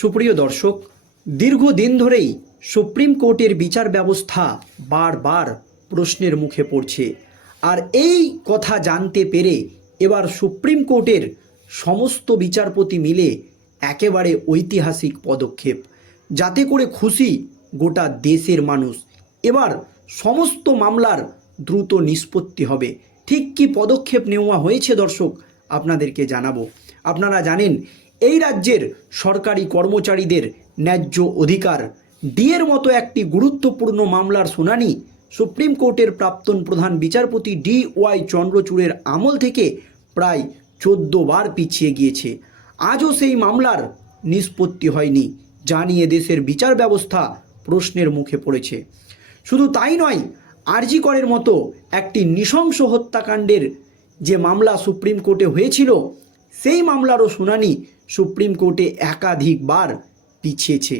সুপ্রিয় দর্শক, দীর্ঘদিন ধরেই সুপ্রিম কোর্টের বিচার ব্যবস্থা বারবার প্রশ্নের মুখে পড়ছে। আর এই কথা জানতে পেরে এবার সুপ্রিম কোর্টের সমস্ত বিচারপতি মিলে একেবারে ঐতিহাসিক পদক্ষেপ। যাতে করে খুশি গোটা দেশের মানুষ। এবার সমস্ত মামলার দ্রুত নিষ্পত্তি হবে। ঠিক কি পদক্ষেপ নেওয়া হয়েছে দর্শক, আপনাদেরকে জানাব। আপনারা জানেন এই রাজ্যের সরকারি কর্মচারীদের ন্যায্য অধিকার। ডিএর মতো একটি গুরুত্বপূর্ণ মামলার শুনানি সুপ্রিম কোর্টের প্রাক্তন প্রধান বিচারপতি ডি ওয়াই চন্দ্রচূড়ের আমল থেকে প্রায় চোদ্দ বার পিছিয়ে গিয়েছে। আজও সেই মামলার নিষ্পত্তি হয়নি, জানিয়ে দেশের বিচার ব্যবস্থা প্রশ্নের মুখে পড়েছে। শুধু তাই নয়, আরজি করের মতো একটি নৃশংস হত্যাকাণ্ডের যে মামলা সুপ্রিম কোর্টে হয়েছিল, সেই মামলারও শুনানি সুপ্রিম কোর্টে একাধিকবার পিছিয়েছে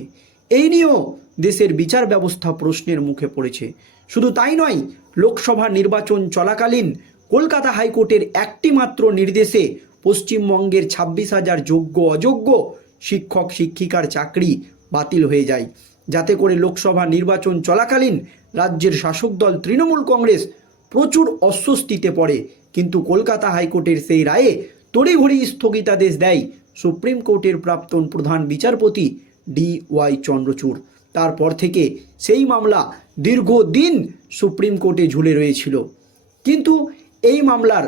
এই নিয়েও দেশের বিচার ব্যবস্থা প্রশ্নের মুখে পড়েছে। শুধু তাই নয়, লোকসভা নির্বাচন চলাকালীন কলকাতা হাইকোর্টের একটি মাত্র নির্দেশে পশ্চিমবঙ্গের ছাব্বিশ হাজার যোগ্য অযোগ্য শিক্ষক, শিক্ষিকার চাকরি বাতিল হয়ে যায়। যাতে করে লোকসভা নির্বাচন চলাকালীন রাজ্যের শাসক দল তৃণমূল কংগ্রেস প্রচুর অস্বস্তিতে পড়ে। কিন্তু কলকাতা হাইকোর্টের সেই রায়ে তড়িঘড়ি স্থগিতাদেশ দেয় সুপ্রিম কোর্টের প্রাক্তন প্রধান বিচারপতি ডি ওয়াই চন্দ্রচূড়। তারপর থেকে সেই মামলা দীর্ঘদিন সুপ্রিম কোর্টে ঝুলে রয়েছিল। কিন্তু এই মামলার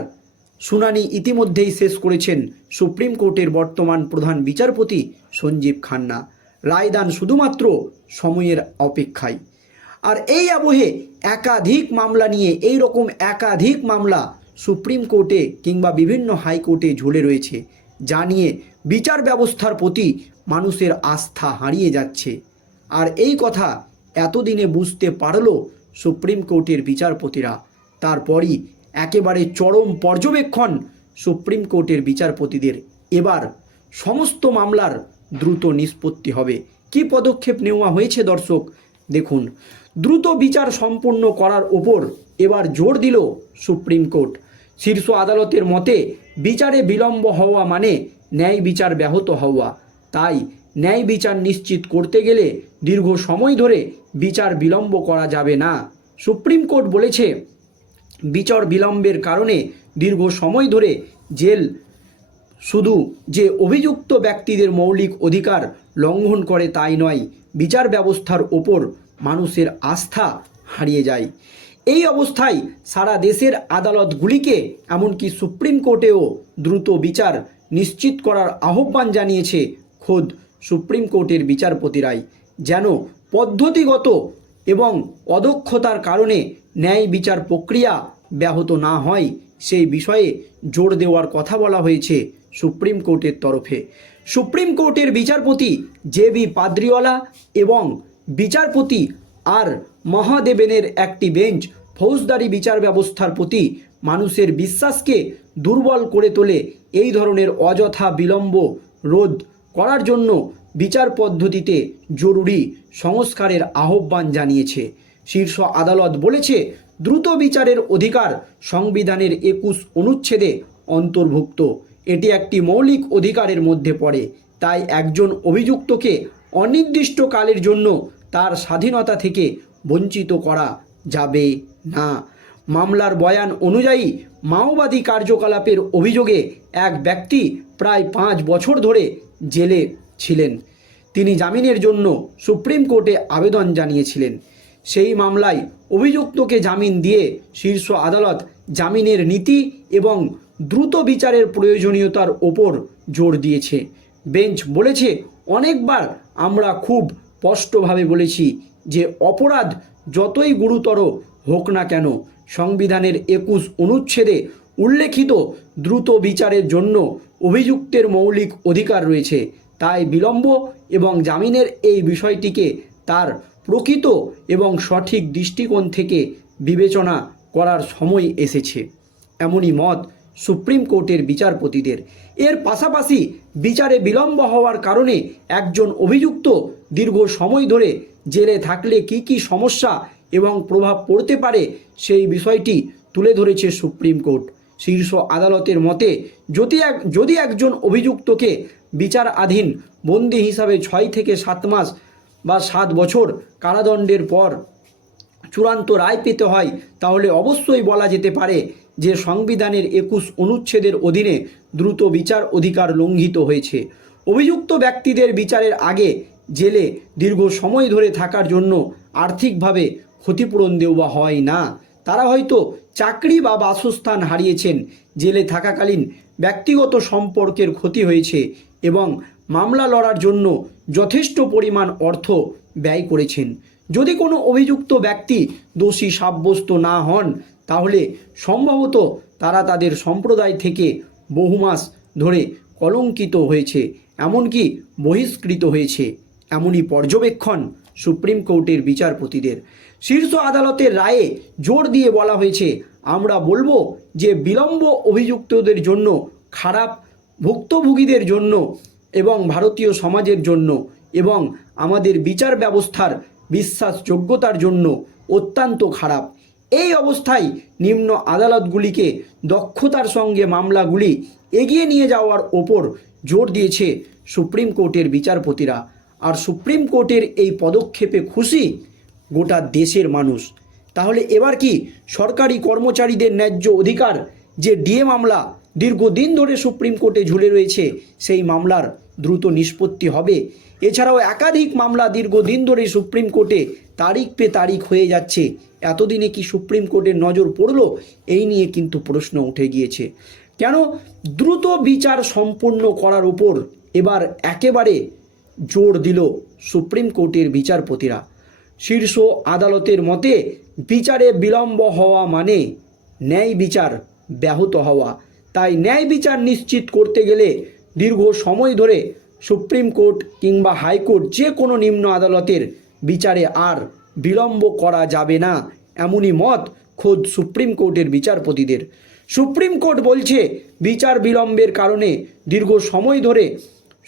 শুনানি ইতিমধ্যেই শেষ করেছেন সুপ্রিম কোর্টের বর্তমান প্রধান বিচারপতি সঞ্জীব খান্না। রায়দান শুধুমাত্র সময়ের অপেক্ষায়। আর এই আবহে একাধিক মামলা নিয়ে এই রকম একাধিক মামলা সুপ্রিম কোর্টে কিংবা বিভিন্ন হাইকোর্টে ঝুলে রয়েছে। যা নিয়ে বিচার ব্যবস্থার প্রতি মানুষের আস্থা হারিয়ে যাচ্ছে। আর এই কথা এতদিনে বুঝতে পারল সুপ্রিম কোর্টের বিচারপতিরা। তারপরই একেবারে চরম পর্যবেক্ষণ সুপ্রিম কোর্টের বিচারপতিদের। এবার সমস্ত মামলার দ্রুত নিষ্পত্তি হবে। কি পদক্ষেপ নেওয়া হয়েছে দর্শক, দেখুন। দ্রুত বিচার সম্পন্ন করার ওপর এবার জোর দিল সুপ্রিম কোর্ট। শীর্ষ আদালতের মতে, বিচারে বিলম্ব হওয়া মানে ন্যায় বিচার ব্যাহত হওয়া। তাই ন্যায় বিচার নিশ্চিত করতে গেলে দীর্ঘ সময় ধরে বিচার বিলম্ব করা যাবে না। সুপ্রিম কোর্ট বলেছে, বিচার বিলম্বের কারণে দীর্ঘ সময় ধরে জেল, শুধু যে অভিযুক্ত ব্যক্তিদের মৌলিক অধিকার লঙ্ঘন করে তাই নয়, বিচার ব্যবস্থার ওপর মানুষের আস্থা হারিয়ে যায়। এই অবস্থায় সারা দেশের আদালতগুলিকে, এমনকি সুপ্রিম কোর্টেও দ্রুত বিচার নিশ্চিত করার আহ্বান জানিয়েছে খোদ সুপ্রিম কোর্টের বিচারপতিরাই, যেন পদ্ধতিগত এবং অদক্ষতার কারণে ন্যায় বিচার প্রক্রিয়া ব্যাহত না হয়, সেই বিষয়ে জোর দেওয়ার কথা বলা হয়েছে সুপ্রিম কোর্টের তরফে। সুপ্রিম কোর্টের বিচারপতি জে বি পাদ্রিওয়ালা এবং বিচারপতি আর মহাদেবেনের একটি বেঞ্চ ফৌজদারি বিচার ব্যবস্থার প্রতি মানুষের বিশ্বাসকে দুর্বল করে তোলে এই ধরনের অযথা বিলম্ব রোধ করার জন্য বিচার পদ্ধতিতে জরুরি সংস্কারের আহ্বান জানিয়েছে। শীর্ষ আদালত বলেছে, দ্রুত বিচারের অধিকার সংবিধানের একুশ অনুচ্ছেদে অন্তর্ভুক্ত। এটি একটি মৌলিক অধিকারের মধ্যে পড়ে, তাই একজন অভিযুক্তকে অনির্দিষ্টকালের জন্য তার স্বাধীনতা থেকে বঞ্চিত করা যাবে না। মামলার বয়ান অনুযায়ী মাওবাদী কার্যকলাপের অভিযোগে এক ব্যক্তি প্রায় পাঁচ বছর ধরে জেলে ছিলেন। তিনি জামিনের জন্য সুপ্রিম কোর্টে আবেদন জানিয়েছিলেন। সেই মামলায় অভিযুক্তকে জামিন দিয়ে শীর্ষ আদালত জামিনের নীতি এবং দ্রুত বিচারের প্রয়োজনীয়তার ওপর জোর দিয়েছে। বেঞ্চ বলেছে, অনেকবার আমরা খুব স্পষ্টভাবে বলেছি যে অপরাধ যতই গুরুতর হোক না কেন, সংবিধানের একুশ অনুচ্ছেদে উল্লেখিত দ্রুত বিচারের জন্য অভিযুক্তের মৌলিক অধিকার রয়েছে। তাই বিলম্ব এবং জামিনের এই বিষয়টিকে তার প্রকৃত এবং সঠিক দৃষ্টিকোণ থেকে বিবেচনা করার সময় এসেছে। এমনই মত সুপ্রিম কোর্টের বিচারপতিদের। এর পাশাপাশি বিচারে বিলম্ব হওয়ার কারণে একজন অভিযুক্ত দীর্ঘ সময় ধরে জেলে থাকলে কি কি সমস্যা এবং প্রভাব পড়তে পারে সেই বিষয়টি তুলে ধরেছে সুপ্রিম কোর্ট। শীর্ষ আদালতের মতে, যদি এক যদি একজন অভিযুক্তকে বিচারাধীন বন্দি হিসাবে ছয় থেকে সাত মাস বা সাত বছর কারাদণ্ডের পর চূড়ান্ত রায় পেতে হয়, তাহলে অবশ্যই বলা যেতে পারে যে সংবিধানের একুশ অনুচ্ছেদের অধীনে দ্রুত বিচার অধিকার লঙ্ঘিত হয়েছে। অভিযুক্ত ব্যক্তিদের বিচারের আগে জেলে দীর্ঘ সময় ধরে থাকার জন্য আর্থিকভাবে ক্ষতিপূরণ দেওয়া হয় না। তারা হয়তো চাকরি বা বাসস্থান হারিয়েছেন, জেলে থাকাকালীন ব্যক্তিগত সম্পর্কের ক্ষতি হয়েছে এবং মামলা লড়ার জন্য যথেষ্ট পরিমাণ অর্থ ব্যয় করেছেন। যদি কোনো অভিযুক্ত ব্যক্তি দোষী সাব্যস্ত না হন তাহলে সম্ভবত তারা তাদের সম্প্রদায় থেকে বহু মাস ধরে কলঙ্কিত হয়েছে, এমনকি বহিষ্কৃত হয়েছে। এমনই পর্যবেক্ষণ সুপ্রিম কোর্টের বিচারপতিদের। শীর্ষ আদালতের রায়ে জোর দিয়ে বলা হয়েছে, আমরা বলব যে বিলম্ব অভিযুক্তদের জন্য, খারাপ ভুক্তভোগীদের জন্য এবং ভারতীয় সমাজের জন্য এবং আমাদের বিচার ব্যবস্থার বিশ্বাসযোগ্যতার জন্য অত্যন্ত খারাপ। এই অবস্থায় নিম্ন আদালতগুলিকে দক্ষতার সঙ্গে মামলাগুলি এগিয়ে নিয়ে যাওয়ার ওপর জোর দিয়েছে সুপ্রিম কোর্টের বিচারপতিরা। আর সুপ্রিম কোর্টের এই পদক্ষেপে খুশি গোটা দেশের মানুষ। তাহলে এবার কি সরকারি কর্মচারীদের ন্যায্য অধিকার যে ডিএ মামলা দীর্ঘদিন ধরে সুপ্রিম কোর্টে ঝুলে রয়েছে, সেই মামলার দ্রুত নিষ্পত্তি হবে। এছাড়াও একাধিক মামলা দীর্ঘদিন ধরে সুপ্রিম কোর্টে তারিখ পে তারিখ হয়ে যাচ্ছে। এতদিনে কি সুপ্রিম কোর্টের নজর পড়ল? এই নিয়ে কিন্তু প্রশ্ন উঠে গিয়েছে। কেন? দ্রুত বিচার সম্পন্ন করার উপর এবার একেবারে জোর দিল সুপ্রিম কোর্টের বিচারপতিরা। শীর্ষ আদালতের মতে, বিচারে বিলম্ব হওয়া মানে ন্যায় বিচার ব্যাহত হওয়া। তাই ন্যায় বিচার নিশ্চিত করতে গেলে দীর্ঘ সময় ধরে সুপ্রিম কোর্ট কিংবা হাইকোর্ট যে কোনো নিম্ন আদালতের বিচারে আর বিলম্ব করা যাবে না, এমনই মত খোদ সুপ্রিম কোর্টের বিচারপতিদের। সুপ্রিম কোর্ট বলছে, বিচার বিলম্বের কারণে দীর্ঘ সময় ধরে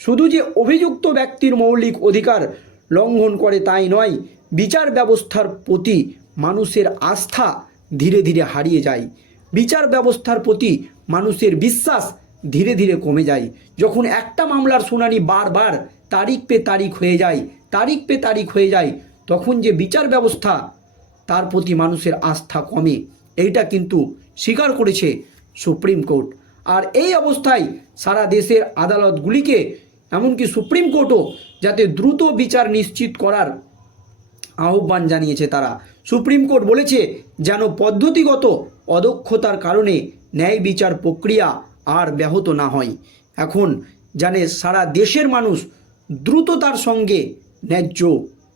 শুধু যে অভিযুক্ত ব্যক্তির মৌলিক অধিকার লঙ্ঘন করে তাই নয়, বিচার ব্যবস্থার প্রতি মানুষের আস্থা ধীরে ধীরে হারিয়ে যায়। বিচার ব্যবস্থার প্রতি মানুষের বিশ্বাস ধীরে ধীরে কমে যায়। যখন একটা মামলার শুনানি বারবার তারিখ পে তারিখ হয়ে যায়, তারিখ পে তারিখ হয়ে যায়, তখন যে বিচার ব্যবস্থা, তার প্রতি মানুষের আস্থা কমে। এইটা কিন্তু স্বীকার করেছে সুপ্রিম কোর্ট। আর এই অবস্থায় সারা দেশের আদালতগুলিকে, এমনকি সুপ্রিম কোর্টও যাতে দ্রুত বিচার নিশ্চিত করার আহ্বান জানিয়েছে তারা। সুপ্রিম কোর্ট বলেছে, যেন পদ্ধতিগত অদক্ষতার কারণে ন্যায় বিচার প্রক্রিয়া আর ব্যাহত না হয়। এখন জানে সারা দেশের মানুষ দ্রুততার সঙ্গে ন্যায্য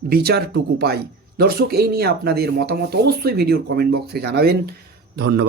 বিচারটুকু পায়। দর্শক, এই নিয়ে আপনাদের মতামত অবশ্যই ভিডিওর কমেন্ট বক্সে জানাবেন। ধন্যবাদ।